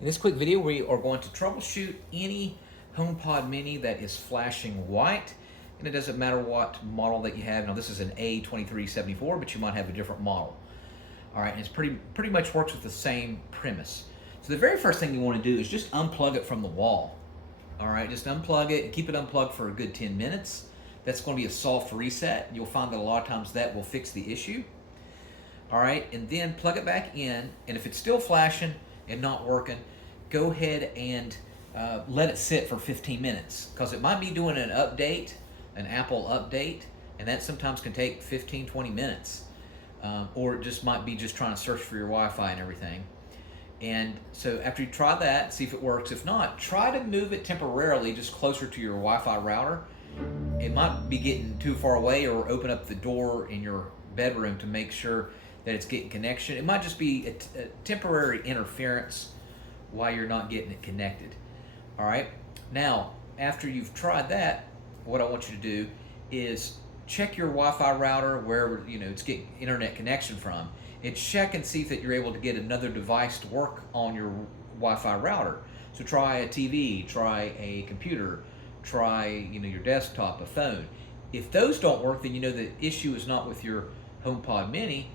In this quick video, we are going to troubleshoot any HomePod Mini that is flashing white, and it doesn't matter what model that you have. Now, this is an A2374, but you might have a different model. All right, and it's pretty much works with the same premise. So the very first thing you want to do is just unplug it from the wall. All right, just unplug it and keep it unplugged for a good 10 minutes. That's going to be a soft reset. You'll find that a lot of times that will fix the issue. All right, and then plug it back in, and if it's still flashing and not working, go ahead and let it sit for 15 minutes, because it might be doing an update, an Apple update, and that sometimes can take 15-20 minutes. Or it just might be just trying to search for your Wi-Fi and everything. And so after you try that, see if it works. If not, try to move it temporarily just closer to your Wi-Fi router. It might be getting too far away, or open up the door in your bedroom to make sure that it's getting connection. It might just be a temporary interference while you're not getting it connected. All right. Now, after you've tried that, what I want you to do is check your Wi-Fi router wherever it's getting internet connection from, and check and see that you're able to get another device to work on your Wi-Fi router. So try a TV, try a computer, try your desktop, a phone. If those don't work, then the issue is not with your HomePod Mini.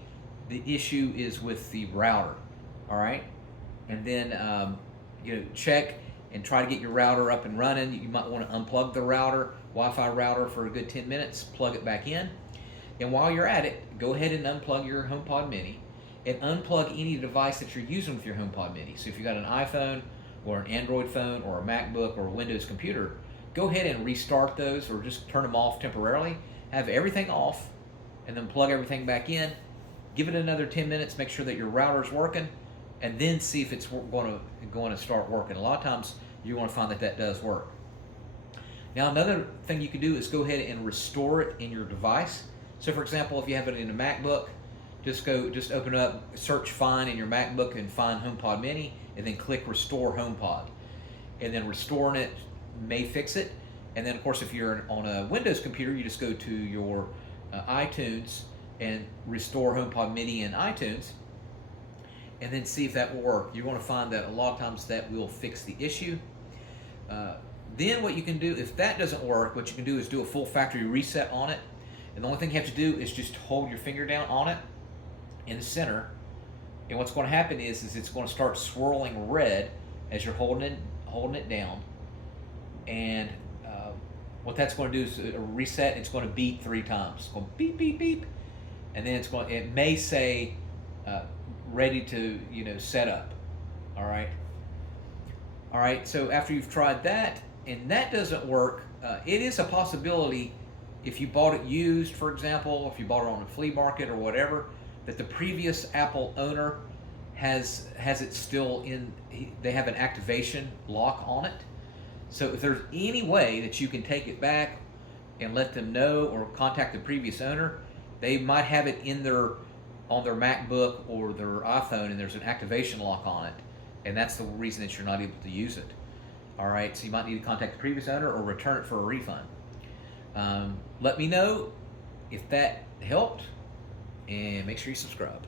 The issue is with the router. All right, and then check and try to get your router up and running. You might want to unplug the Wi-Fi router for a good 10 minutes, plug it back in, and while you're at it, go ahead and unplug your HomePod Mini and unplug any device that you're using with your HomePod Mini. So if you got an iPhone or an Android phone or a MacBook or a Windows computer, go ahead and restart those, or just turn them off temporarily. Have everything off, and then plug everything back in. Give it another 10 minutes, make sure that your router's working, and then see if it's going to start working. A lot of times you want to find that that does work. Now, another thing you can do is go ahead and restore it in your device. So for example, if you have it in a MacBook, just open up, search Find in your MacBook and find HomePod Mini, and then click Restore HomePod. And then restoring it may fix it. And then of course, if you're on a Windows computer, you just go to your iTunes and restore HomePod Mini in iTunes, and then see if that will work. You want to find that a lot of times that will fix the issue. Then what you can do, if that doesn't work, what you can do is do a full factory reset on it. And the only thing you have to do is just hold your finger down on it in the center. And what's going to happen is it's going to start swirling red as you're holding it down. And what that's going to do is a reset. It's going to beep 3 times. It's going to beep, beep, beep. And then it may say ready to set up. All right, so after you've tried that and that doesn't work, it is a possibility, if you bought it used, for example, if you bought it on a flea market or whatever, that the previous Apple owner has it still in, they have an activation lock on it. So if there's any way that you can take it back and let them know, or contact the previous owner, they might have it on their MacBook or their iPhone, and there's an activation lock on it, and that's the reason that you're not able to use it. All right, so you might need to contact the previous owner or return it for a refund. Let me know if that helped, and make sure you subscribe.